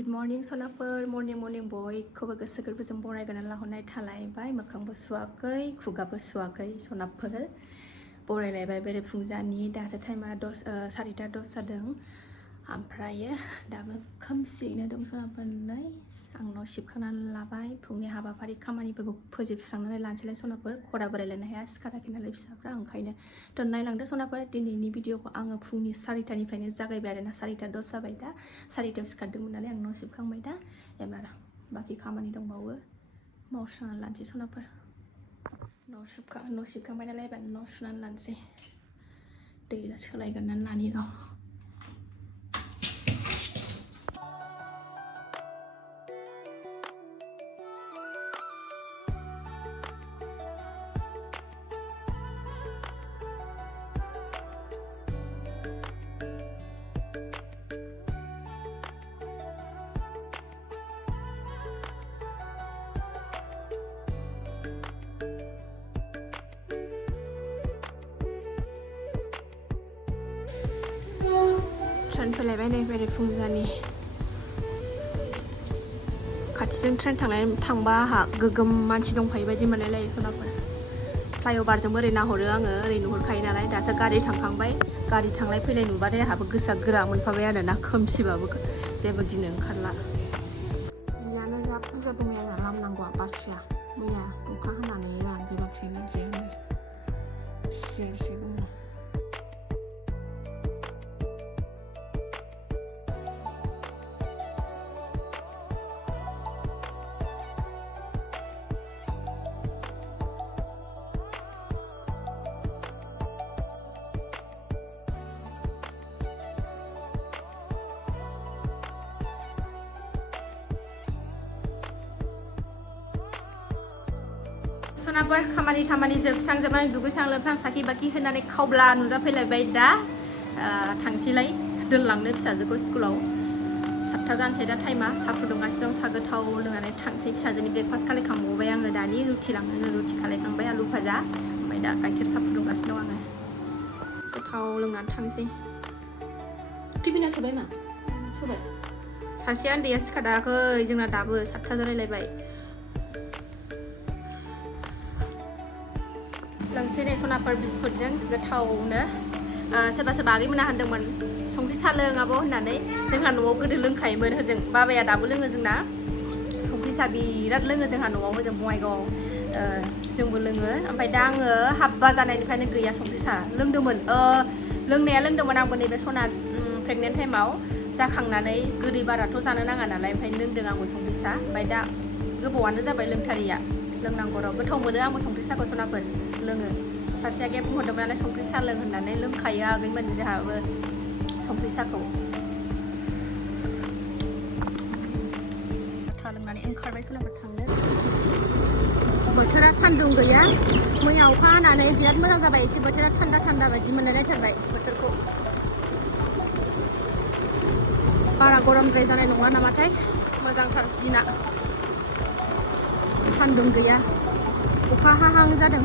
Good morning सनाफोर morning बयखौबो गोसो गोरबोजों बरायनानै लाहरनाय थालायबाय मोखांबो सुवाखै खुगाबो सुवाखै सनाफोर बरायलायबाय बेरेफुंजानि दासो टाइमा 4:10 जादों ओमफ्रायो दाबो खोमसियैनो दं सनाफोर नै आं न' सिबखांनानै लाबाय फुंनि हाबाफारि खामानिफोरखौ फोजोबस्रांनानै लानोसैलाय सनाफोर खरा बोरायलायनो हाया सिखाराखै नालाय फिसाफ्रा ओंखायनो थ' नायलांदो सनाफोर दिनैनि भिडिअखौ आङो फुंनि 4:00निफ्रायनो जागायबाय आरोना 4:10 जाबाय दा 4:00आव सिखारदोंमोन नालाय आं न' सिबखांबाय दा एबार बाखि खामानि दंबावो मावस्रांनानै लानोसै सनाफोर न' सिबखांबाय नालाय एबार न' सुनानै लानोसै दै सोलायगोरनानै लानि र' ट्रेन फैलायबाय नै बेरेफुंजानि खाथिजों ट्रेन थांबा आंहा गोगोम मानसि दंफायो बायदि मोनलायलायो सनाफोर फ्लाइअभारजोंबो ओरै नाहरो आङो ओरै नुहुरखायो नालाय दासो गारि थांखांबाय गारि थांलाय फैलाय नुबाथाय आंहाबो गोसोआ गोरा मोनफाबाय आरोना खोमसिबाबो जेबो गिनो ओंखारला जियानो जा बुरजा दं आंहा लामनांगौआ बारसिया मैया अखा हानानै रानजोबाखिसैनो जियानो सेरसे दङ सनाफोर खामानि जोबस्रांजोबनानै दुगैस्रां लोबस्रां साखि बाखि होनानै खावब्ला नुजाफैलायबाय दा थांसैलाय दोनलांनो फिसाजोखौ स्कुलाव 7:00 जानोसै दा टाइमा साहा फुदुंगासिनो दं साहा गोथाव लोंनानै थांसै फिसाजोनि ब्रेकफास्ट खालायखांबावबाय आङो दानि रुटि लांनो रुटि खालायखांबाय आलु भाजा ओमफ्राय दा गाइखेर साहा फुदुंगासिनो दं आङो गोथाव लोंनानै थांसै टिफिना सोबाय मा सोबाय सासेया उन्दैया सिखाराखै जोंना दाबो 7:00 जालायलायबाय लोंसै नै सनाफोर बिस्कुटजों गोथावनो सोरबा आगैमोना होनदोंमोन संख्रि साहा लों आब' होननानै जोंहा न'आव गोदो लोंखायोमोन होजों बाबाया दाबो लोङो जोंना संख्रि साहा बिराद लोङो जोंहा न'आव होजों बङाइगावआव जोंबो लोङो ओमफ्राय दा आङो हाबा जानायनिफ्रायनो गैया संख्रि साहा लोंनाया लोंदोंमोन आंबो नैबे सना प्रेगनेन्ट टाइमाव जाखांनानै गोदै बाराथ' जानो नाङा नालाय ओमफ्राय लोंदों आंबो संख्रि साहा ओमफ्राय दा गोबावानो जाबाय लोंथारिया लोंनांगौ र' गोथाव मोनो आंबो संख्रि साहाखौ सनाफोर लोङो सासे आगैया बुंहरदोंमोन नालाय संख्रि साहा लों होननानै लोंखायो आगैमोन जोंहाबो संख्रि साहाखौ साहा लोंनानै ओंखारबाय सनाफोर थांनो बोथोरा सान्दुं गैया मैया अखा हानानै बिराद मोजां जाबाय एसे बोथोरा थान्दा बायदि मोनलायलायथारबाय बोथोरखौ बारा गरमद्राय जानाय नङा नामाथाय मोजांथार दिना सान्दुं गैया अखा हाहां जादों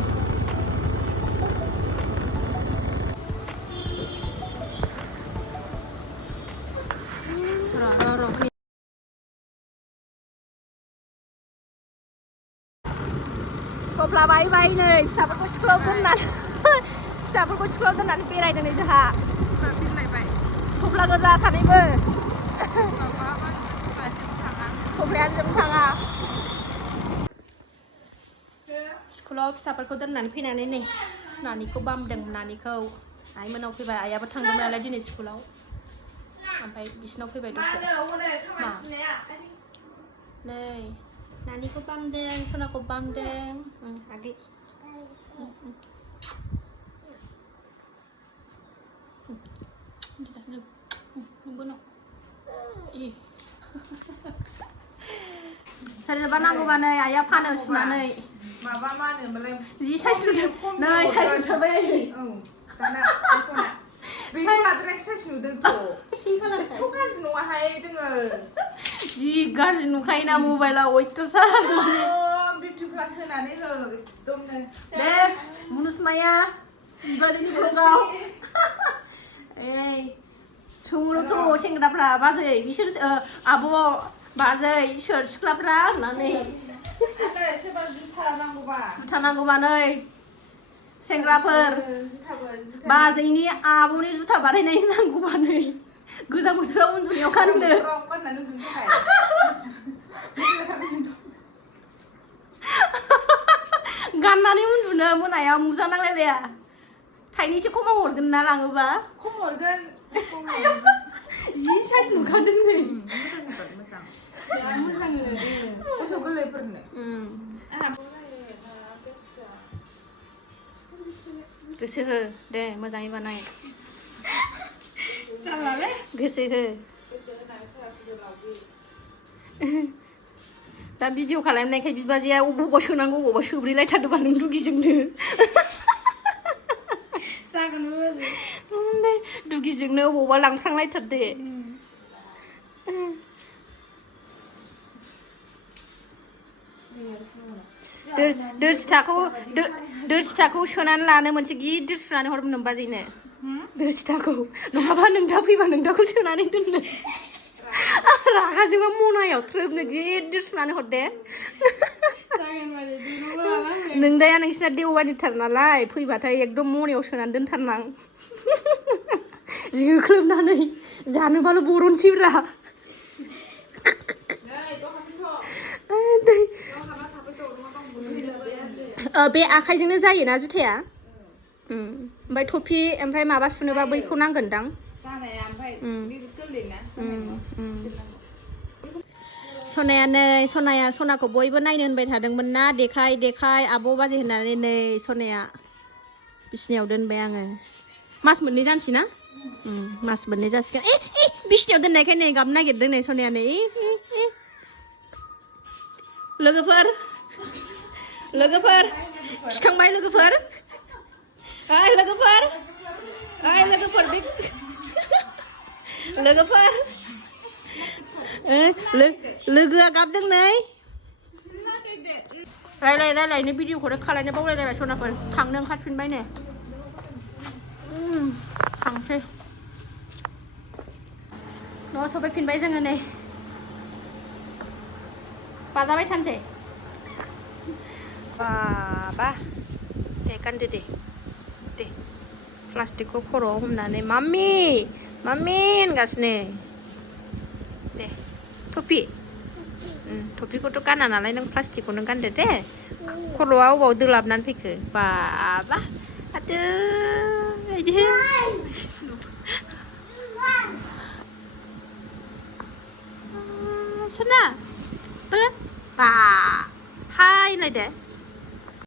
थफ्ला बाय नै फिसाफोरखौ स्कुलाव दोननानै बेरायदों नै जोंहा थफ्ला गोजा सानैबो थफ्लायानो जोबनो थाङा स्कुलाव फिसाफोरखौ दोननानै फैनानै नै नानिखौ बामदों नानिखौ आइमोनाव फैबाय आइयाबो थांदोंमोन नालाय दिनै स्कुलाव ओमफ्राय बिसिनाव फैबाय दसे मा नै नानिखौ बामदों सनाखौ बामदों आगै सोरनोबा नांगौबा नै आइया फानो सुनानै माबा मा होनोमोनलाय जि साइज नुदों नै साइज नुथारबाय दाना साइज नुदोंथ' गाज्रि नङाहाय जोङो जि गाज्रि नुखायोना मबाइलाव अयथासार बिउटि प्लास होनानै हो एकदमनो दे मुनुसमाया बिबाजैनि ब्लगाव सोङोथ' सेंग्राफ्रा बाजै बिसोर आब' बाजै सोर सिख्लाफ्रा होननानै जुथा नांगौबा नै सेंग्राफोर बाजैनि आब'नि जुथा बानायनाय नांगौबा नै गोजां बोथोराव उन्दुनायाव गाननो गाननानै उन्दुनो मोनायाव मुजा नांलायलाया थाइनैसो खमाव हरगोन ना लाङोबा खम हरगोन जि साइज नुखादों नै मोजां गथ' गोरलैफोरनो गोसो हो दे मोजाङै बानाय गोसो हो दा भिडिअ खालामनायखाय बिबाजैया अबावबा सोनांगौ अबावबा सोब्रैलायथारदोंबा नों दुगिजोंनो दुगिजोंनो अबावबा लांफ्लांलायथारदे दोरसिथाखौ सोनानै लानो मोनसे गिदिर सुनानै हरमोन नों बाजैनो दोरसिथाखौ नङाबा नों दा फैबा नों दाखौ सोनानै दोननो रागाजोंबा मनायाव थ्रोबनो गिदिर सुनानै हरदे नोंदाया नोंसिना देवबानिथार नालाय फैबाथाय एकदम मनायाव सोनानै दोनथारनां जोख्लोबनानै जानोबाल' बरनसैब्रा बे आखाइजोंनो जायोना जुथाया ओमफ्राय टफि ओमफ्राय माबा सुनोबा बैखौ नांगोनदां सनाया नै सनाखौ बयबो नायनो होनबाय थादोंमोन ना देखाय आब' बाजै होननानै नै सनाया बिसिनायाव दोनबाय आङो मास मोननै जानोसै ना मास मोननै जासिगोन बिसिनायाव दोननायखाय नै गाबनो नागिरदों नै सनाया नै लोगोफोर थिखांबाय लोगोफोर लोगोआ गाबदों नै रायलायनो भिडिअखौनो खालायनो बावलायलायबाय सनाफोर थांनो ओंखारफिनबाय ने थांसै न'आव सफैफिनबाय जोङो नै बाजाबाय थानोसै बाबा दे गानदो दे प्लास्टिकखौ खर'आव हमनानै माम्मि होनगासिनो दे टफिखौथ' गाना नालाय नों प्लास्टिकखौनो गानदो दे खर'आ अबाव दोलाबनानै फैखो बाबा आदो बिदि सोना बा हाय होनलायदो